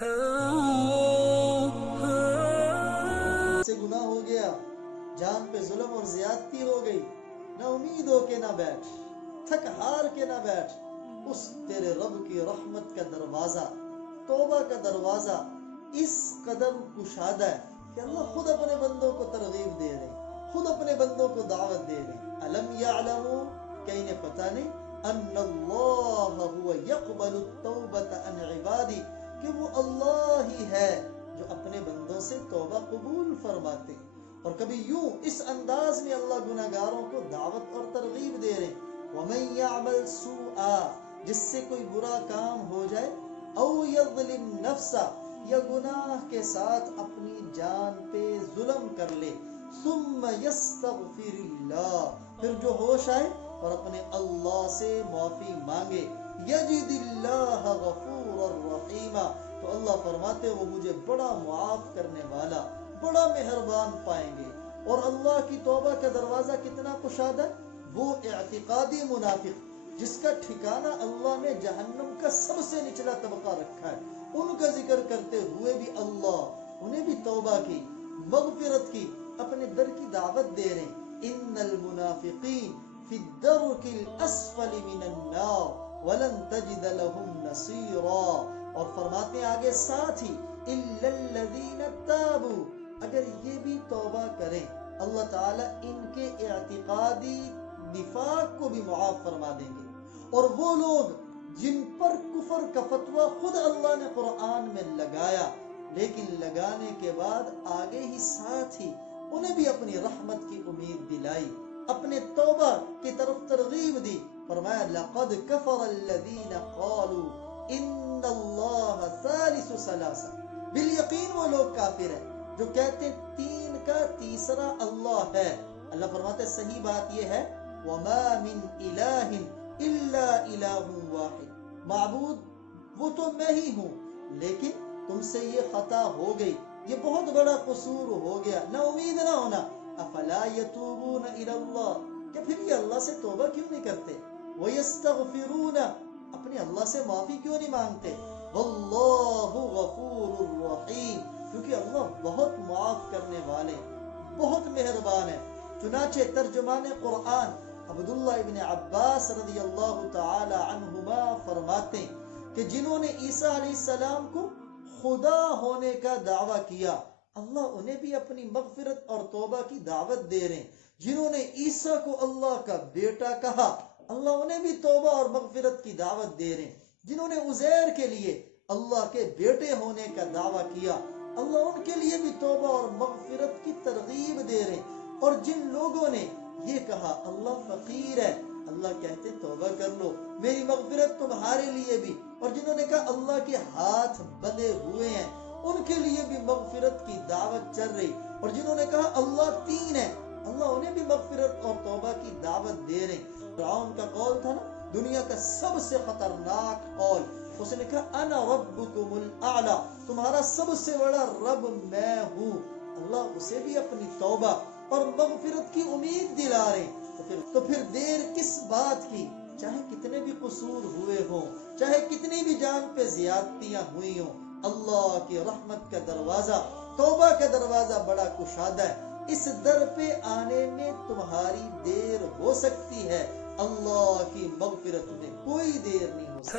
سے گناہ ہو گیا، جان پہ ظلم اور زیادتی ہو گئی، نہ امید ہو کے نہ بیٹھ، تھک ہار کے نہ بیٹھ، اس تیرے رب کی رحمت کا دروازہ، توبہ کا دروازہ اس قدر کشادہ ہے کہ اللہ خود اپنے بندوں کو ترغیب دے رہے، خود اپنے بندوں کو دعوت دے رہے۔ الم یعلموا، کہ انہیں پتہ نہیں، ان اللہ هو یقبل التوبۃ عن عبادی، کہ وہ اللہ ہی ہے جو اپنے بندوں سے توبہ قبول فرماتے ہیں۔ اور کبھی یوں اس انداز میں اللہ گناہگاروں کو دعوت اور ترغیب دے رہے ہیں، وَمَن يَعْمَلْ سُوءًا، جس سے کوئی برا کام ہو جائے، او یظلم نفسا، یا گناہ کے ساتھ اپنی جان پہ ظلم کر لے، ثم یستغفر اللہ، پھر جو ہوش آئے اور اپنے اللہ سے معافی مانگے، یجد اللہ غفور الرحیم، تو اللہ فرماتے وہ مجھے بڑا معاف کرنے والا، بڑا مہربان پائیں گے۔ اور اللہ کی توبہ کا دروازہ کتنا کشادہ ہے؟ وہ اعتقادی منافق جس کا ٹھکانہ اللہ نے جہنم کا سب سے نچلا طبقہ رکھا ہے، ان کا ذکر کرتے ہوئے بھی اللہ انہیں بھی توبہ کی، مغفرت کی، اپنے در کی دعوت دے رہے ہیں۔ ان المنافقین فی الدرک الاسفل من النار ولن تجد لهم نصیرا، اور فرماتے ہیں آگے ساتھ ہی الا الذین تابوا، اگر یہ بھی توبہ کریں اللہ تعالیٰ ان کے اعتقادی نفاق کو بھی معاف فرما دیں گے۔ اور وہ لوگ جن پر کفر کا فتویٰ خود اللہ نے قرآن میں لگایا، لیکن لگانے کے بعد آگے ہی ساتھ ہی انہیں بھی اپنی رحمت کی امید دلائی، اپنے توبہ کی طرف ترغیب دی، فرمایا لقد کفر الذین قالوا ان اللہ ثالث ثلاثہ، بالیقین وہ لوگ کافر ہیں جو کہتے ہیں تین کا تیسرا اللہ ہے۔ اللہ فرماتے صحیح بات یہ ہے وما من الہ الا الہ واحد، معبود وہ تو میں ہی ہوں، لیکن تم سے یہ خطا ہو گئی، یہ بہت بڑا قصور ہو گیا، نہ امید نہ ہونا۔ افلا یتوبون الی اللہ، کہ پھر یہ اللہ سے توبہ کیوں نہیں کرتے؟ ویستغفرون، اپنے اللہ سے معافی کیوں نہیں مانگتے؟ واللہ غفور الرحیم، کیونکہ اللہ بہت معاف کرنے والے، بہت مہربان ہے۔ چنانچہ ترجمان قرآن عبداللہ ابن عباس رضی اللہ تعالی عنہما فرماتے ہیں کہ جنہوں نے عیسیٰ علیہ السلام کو خدا ہونے کا دعویٰ کیا، اللہ انہیں بھی اپنی مغفرت اور توبہ کی دعوت دے رہے ہیں۔ جنہوں نے عیسیٰ کو اللہ کا بیٹا کہا، اللہ انہیں بھی توبہ اور مغفرت کی دعوت دے رہے ہیں۔ جنہوں نے عزیر کے لیے اللہ کے بیٹے ہونے کا دعویٰ کیا، اللہ ان کے لیے بھی توبہ اور مغفرت کی ترغیب دے رہے ہیں۔ اور جن لوگوں نے یہ کہا اللہ فقیر ہے، اللہ کہتے توبہ کر لو، میری مغفرت تمہارے لیے بھی۔ اور جنہوں نے کہا اللہ کے ہاتھ بندھے ہوئے ہیں، ان کے لیے بھی مغفرت کی دعوت چل رہی۔ اور جنہوں نے کہا اللہ تین ہے، اللہ انہیں بھی مغفرت اور توبہ کی دعوت دے رہے ہیں۔ فرعون کا قول تھا نا دنیا کا سب سے خطرناک قول، اس نے کہا انا ربکم الاعلی، تمہارا سب سے بڑا رب میں ہوں۔ اللہ اسے بھی اپنی توبہ اور مغفرت کی امید دلا رہے ہیں۔ تو پھر دیر کس بات کی؟ چاہے کتنے بھی قصور ہوئے ہوں، چاہے کتنی بھی جان پہ زیادتیاں ہوئی ہوں، اللہ کی رحمت کا دروازہ، توبہ کا دروازہ بڑا کشادہ ہے۔ اس در پہ آنے میں تمہاری دیر ہو سکتی ہے، اللہ کی مغفرت میں کوئی دیر نہیں ہو سکتی۔